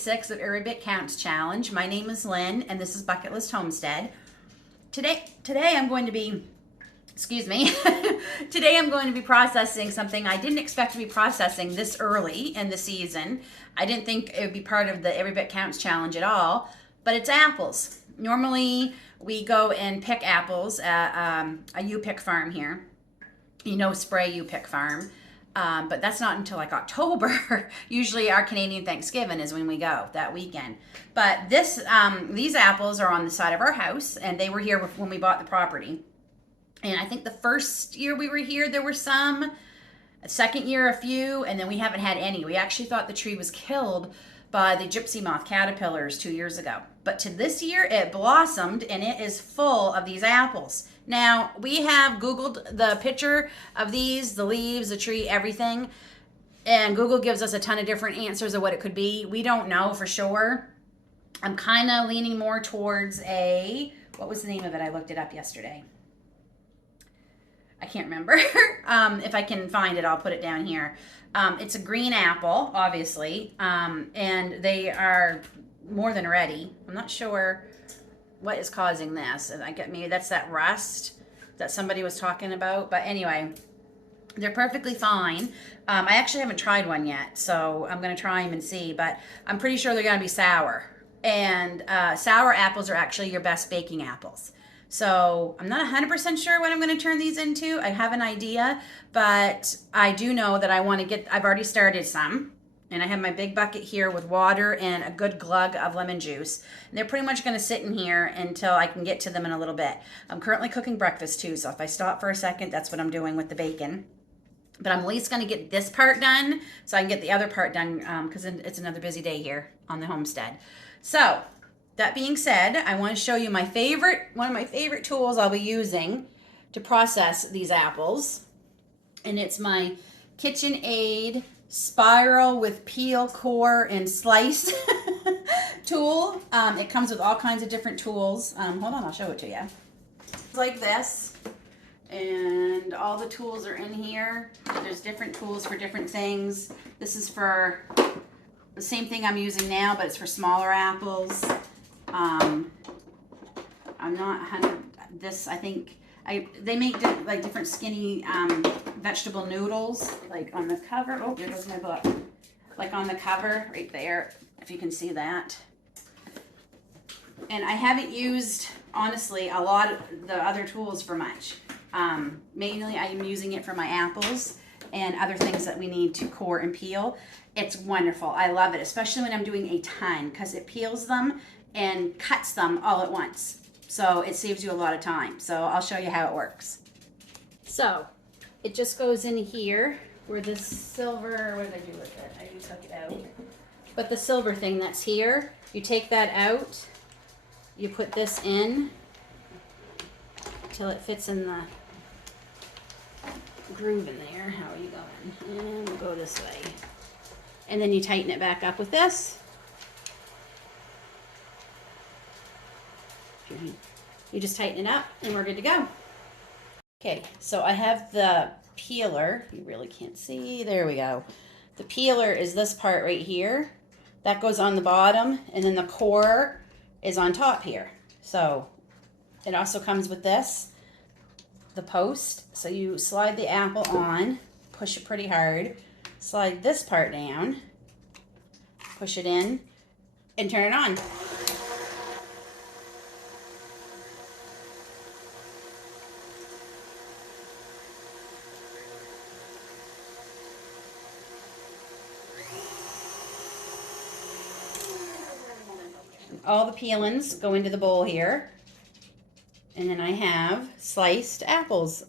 6 of Every Bit Counts challenge. My name is Lynn, and this is Bucket List Homestead. Today I'm going to be, excuse me, today I'm going to be processing something I didn't expect to be processing this early in the season. I didn't think it would be part of the Every Bit Counts challenge at all, but it's apples. Normally, we go and pick apples at a U-Pick farm here. You know, Spray U-Pick farm. But that's not until like October. Usually our Canadian Thanksgiving is when we go, that weekend. But these apples are on the side of our house, and they were here when we bought the property. And I think the first year we were here, there were some. The second year, a few, and then we haven't had any. We actually thought the tree was killed by the gypsy moth caterpillars 2 years ago. But to this year, it blossomed, and it is full of these apples. Now, we have Googled the picture of these, the leaves, the tree, everything, and Google gives us a ton of different answers of what it could be. We don't know for sure. I'm kind of leaning more towards what was the name of it? I looked it up yesterday. I can't remember. If I can find it, I'll put it down here. It's a green apple, obviously, and they are more than ready. I'm not sure what is causing this. Maybe that's that rust that somebody was talking about. But anyway, they're perfectly fine. I actually haven't tried one yet, so I'm going to try them and see. But I'm pretty sure they're going to be sour. And sour apples are actually your best baking apples. So I'm not 100% sure what I'm going to turn these into. I have an idea, but I do know that I've already started some. And I have my big bucket here with water and a good glug of lemon juice. And they're pretty much going to sit in here until I can get to them in a little bit. I'm currently cooking breakfast too, so if I stop for a second, that's what I'm doing with the bacon. But I'm at least going to get this part done so I can get the other part done because it's another busy day here on the homestead. So that being said, I want to show you one of my favorite tools I'll be using to process these apples. And it's my KitchenAid spiral with peel, core, and slice tool. It comes with all kinds of different tools. Hold on, I'll show it to you. It's like this, and all the tools are in here. There's different tools for different things. This is for the same thing I'm using now, but it's for smaller apples. I'm not 100. This, I think, they make different skinny vegetable noodles, like on the cover. Oh, there goes my book. Like on the cover right there, if you can see that. And I haven't used, honestly, a lot of the other tools for much. Mainly I am using it for my apples and other things that we need to core and peel. It's wonderful. I love it, especially when I'm doing a ton, because it peels them and cuts them all at once. So it saves you a lot of time. So I'll show you how it works. So it just goes in here where the silver, what did I do with it? I just took it out. But the silver thing that's here, you take that out, you put this in till it fits in the groove in there. How are you going? And we'll go this way. And then you tighten it back up with this. You just tighten it up and we're good to go. Okay, so I have the peeler. You really can't see. There we go. The peeler is this part right here. That goes on the bottom, and then the core is on top here. So it also comes with this, the post. So you slide the apple on, push it pretty hard, slide this part down, push it in, and turn it on. All the peelings go into the bowl here. And then I have sliced apples.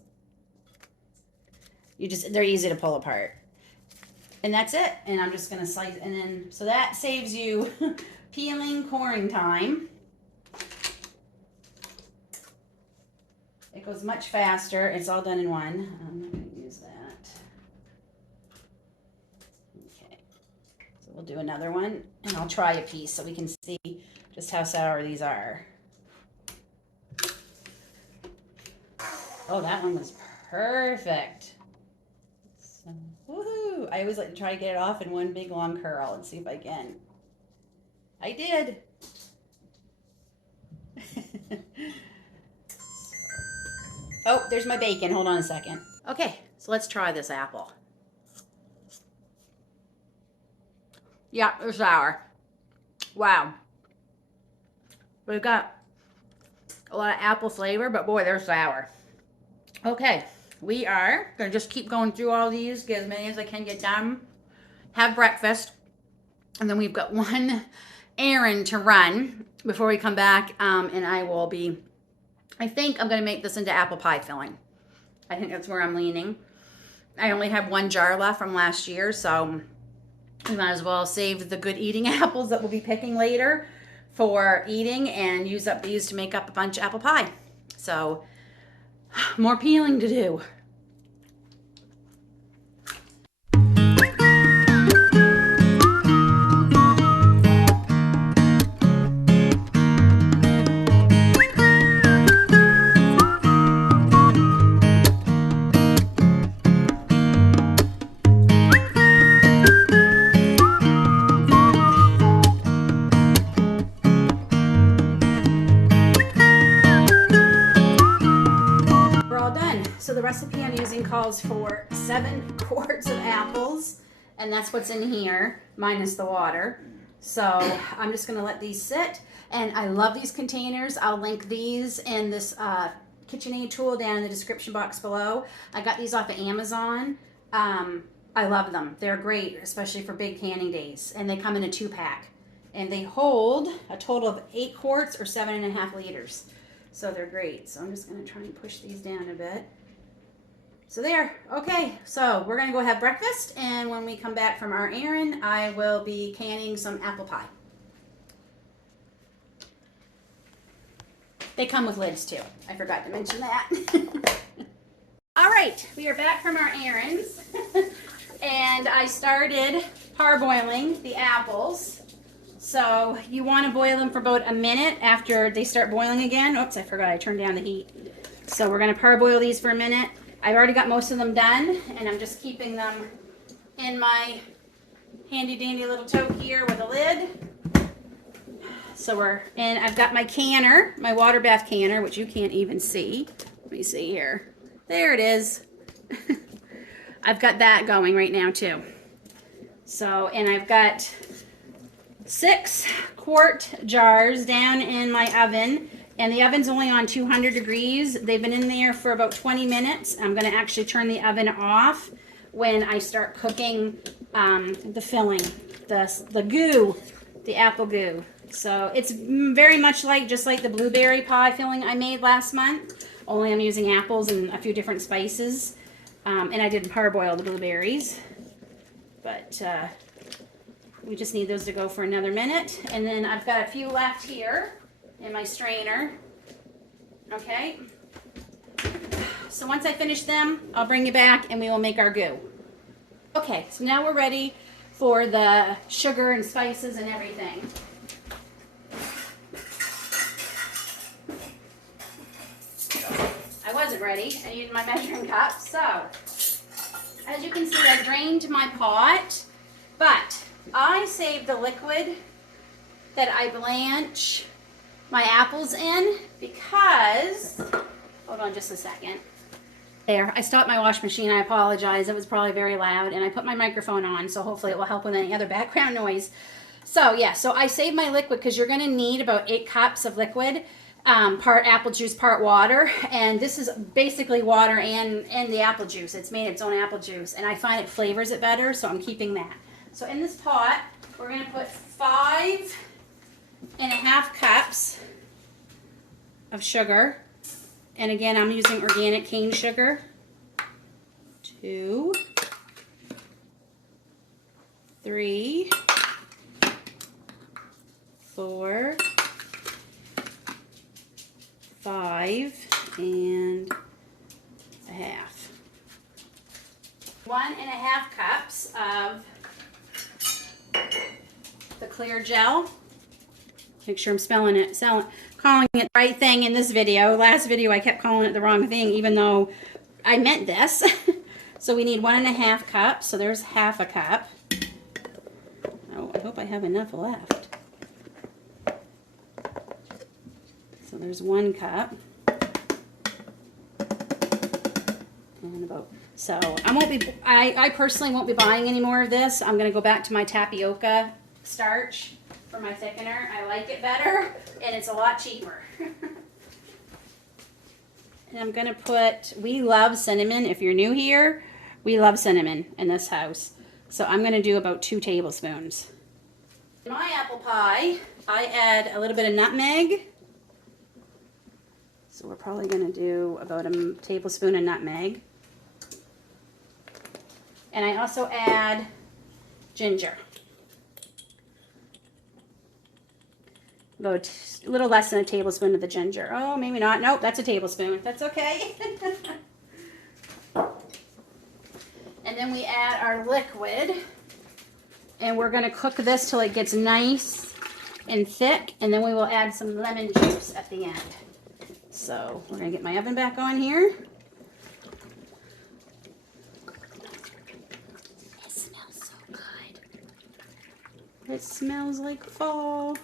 They're easy to pull apart. And that's it. And I'm just going to slice, and then, so that saves you peeling, coring time. It goes much faster. It's all done in one. I'm not going to use that. Okay. So we'll do another one, and I'll try a piece so we can see just how sour these are. Oh, that one was perfect. So, woohoo! I always like to try to get it off in one big long curl and see if I can. I did. Oh, there's my bacon. Hold on a second. Okay, so let's try this apple. Yeah, they're sour. Wow. We've got a lot of apple flavor, but boy, they're sour. Okay, we are going to just keep going through all these, get as many as I can get done, have breakfast, and then we've got one errand to run before we come back, and I think I'm going to make this into apple pie filling. I think that's where I'm leaning. I only have one jar left from last year, so we might as well save the good eating apples that we'll be picking later for eating and use up these to make up a bunch of apple pie. So, more peeling to do. So the recipe I'm using calls for 7 quarts of apples, and that's what's in here, minus the water. So I'm just gonna let these sit, and I love these containers. I'll link these in this KitchenAid tool down in the description box below. I got these off of Amazon. I love them. They're great, especially for big canning days, and they come in a 2-pack. And they hold a total of 8 quarts or 7.5 liters. So they're great. So I'm just gonna try and push these down a bit. So there, okay, so we're gonna go have breakfast, and when we come back from our errand, I will be canning some apple pie. They come with lids too. I forgot to mention that. All right, we are back from our errands, and I started parboiling the apples. So you wanna boil them for about a minute after they start boiling again. Oops, I forgot I turned down the heat. So we're gonna parboil these for a minute. I've already got most of them done, and I'm just keeping them in my handy dandy little tote here with a lid. So I've got my canner, my water bath canner, which you can't even see. Let me see here. There it is. I've got that going right now too. So, and I've got 6 quart jars down in my oven. And the oven's only on 200 degrees. They've been in there for about 20 minutes. I'm gonna actually turn the oven off when I start cooking the filling, the goo, the apple goo. So it's very much just like the blueberry pie filling I made last month, only I'm using apples and a few different spices. And I didn't parboil the blueberries, but we just need those to go for another minute. And then I've got a few left here in my strainer. Okay, so once I finish them, I'll bring you back and we will make our goo. Okay, so now we're ready for the sugar and spices and everything. I wasn't ready. I needed my measuring cup. So, as you can see, I drained my pot, but I saved the liquid that I blanch my apples in because, hold on just a second. There, I stopped my wash machine. I apologize. It was probably very loud, and I put my microphone on, so hopefully it will help with any other background noise. So yeah, so I saved my liquid because you're going to need about 8 cups of liquid, part apple juice, part water, and this is basically water and the apple juice. It's made its own apple juice, and I find it flavors it better, so I'm keeping that. So in this pot, we're going to put 5.5 cups of sugar, and again I'm using organic cane sugar. 2, 3, 4, 5 and a half. 1.5 cups of the clear gel. Make sure I'm calling it the right thing in this video. Last video I kept calling it the wrong thing, even though I meant this. So we need 1.5 cups. So there's half a cup. Oh, I hope I have enough left. there's 1 cup. And so I personally won't be buying any more of this. I'm gonna go back to my tapioca starch for my thickener. I like it better and it's a lot cheaper. And I'm gonna we love cinnamon. If you're new here, we love cinnamon in this house. So I'm gonna do about 2 tablespoons. In my apple pie, I add a little bit of nutmeg. So we're probably gonna do about a tablespoon of nutmeg. And I also add ginger. About a little less than a tablespoon of the ginger. Oh, maybe not. Nope, that's a tablespoon. That's okay. And then we add our liquid. And we're going to cook this till it gets nice and thick. And then we will add some lemon juice at the end. So we're going to get my oven back on here. It smells like fall.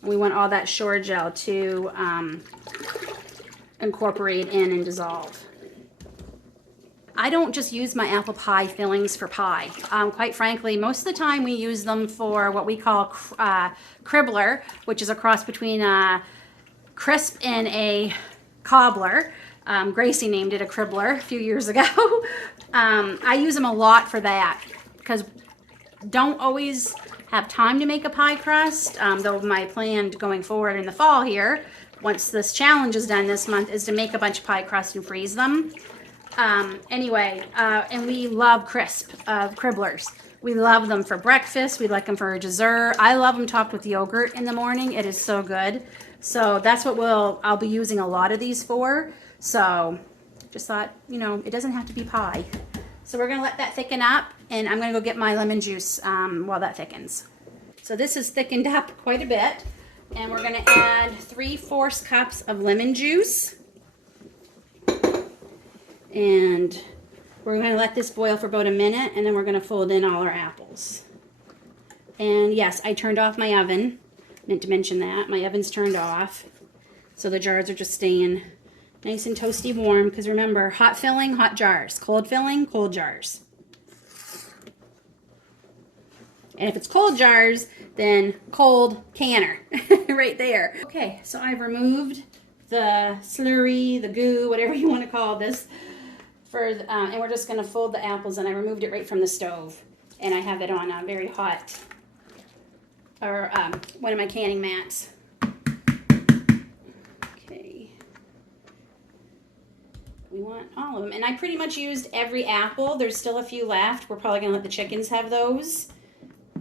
We want all that shore gel to incorporate in and dissolve. I don't just use my apple pie fillings for pie. Quite frankly, most of the time we use them for what we call cribbler, which is a cross between a crisp and a cobbler. Gracie named it a cribbler a few years ago. I use them a lot for that because don't always have time to make a pie crust, though my plan going forward in the fall here, once this challenge is done this month, is to make a bunch of pie crust and freeze them. Anyway, and we love crisp cribblers. We love them for breakfast. We like them for dessert. I love them topped with yogurt in the morning. It is so good. So that's what I'll be using a lot of these for. So just thought, you know, it doesn't have to be pie. So we're going to let that thicken up, and I'm going to go get my lemon juice while that thickens. So this is thickened up quite a bit, and we're going to add 3/4 cups of lemon juice. And we're going to let this boil for about a minute, and then we're going to fold in all our apples. And yes, I turned off my oven. Meant to mention that. My oven's turned off. So the jars are just staying nice and toasty warm, because remember, hot filling, hot jars. Cold filling, cold jars. And if it's cold jars, then cold canner. Right there. Okay, so I've removed the slurry, the goo, whatever you want to call this. And we're just going to fold the apples, and I removed it right from the stove. And I have it on a very hot, or one of my canning mats. We want all of them. And I pretty much used every apple. There's still a few left. We're probably going to let the chickens have those.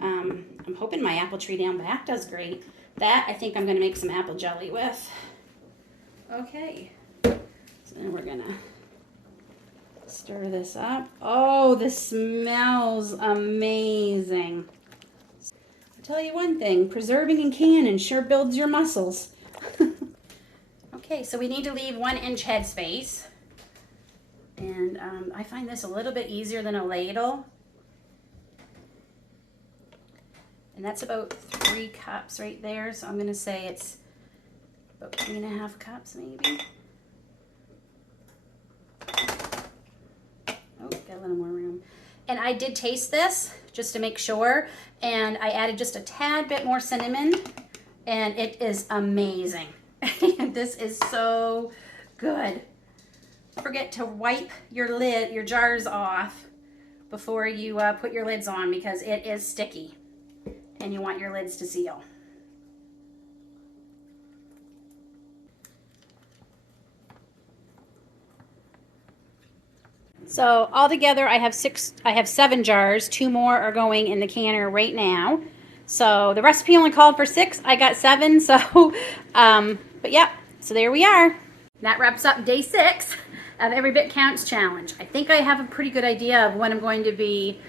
I'm hoping my apple tree down back does great. That I think I'm going to make some apple jelly with. Okay. So then we're going to stir this up. Oh, this smells amazing. I'll tell you one thing. Preserving and canning sure builds your muscles. Okay, so we need to leave 1-inch headspace. And I find this a little bit easier than a ladle. And that's about 3 cups right there. So I'm going to say it's about 3.5 cups maybe. Oh, got a little more room. And I did taste this just to make sure. And I added just a tad bit more cinnamon. And it is amazing. This is so good. Don't forget to wipe your jars off before you put your lids on, because it is sticky and you want your lids to seal. So altogether I have 7 jars. 2 more are going in the canner right now. So the recipe only called for 6. I got 7. So, but yeah, so there we are. That wraps up day 6 of Every Bit Counts Challenge. I think I have a pretty good idea of what I'm going to be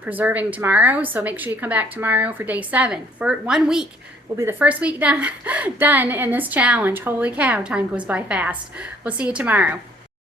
preserving tomorrow. So make sure you come back tomorrow for day 7. For 1 week will be the first week done in this challenge. Holy cow, time goes by fast. We'll see you tomorrow.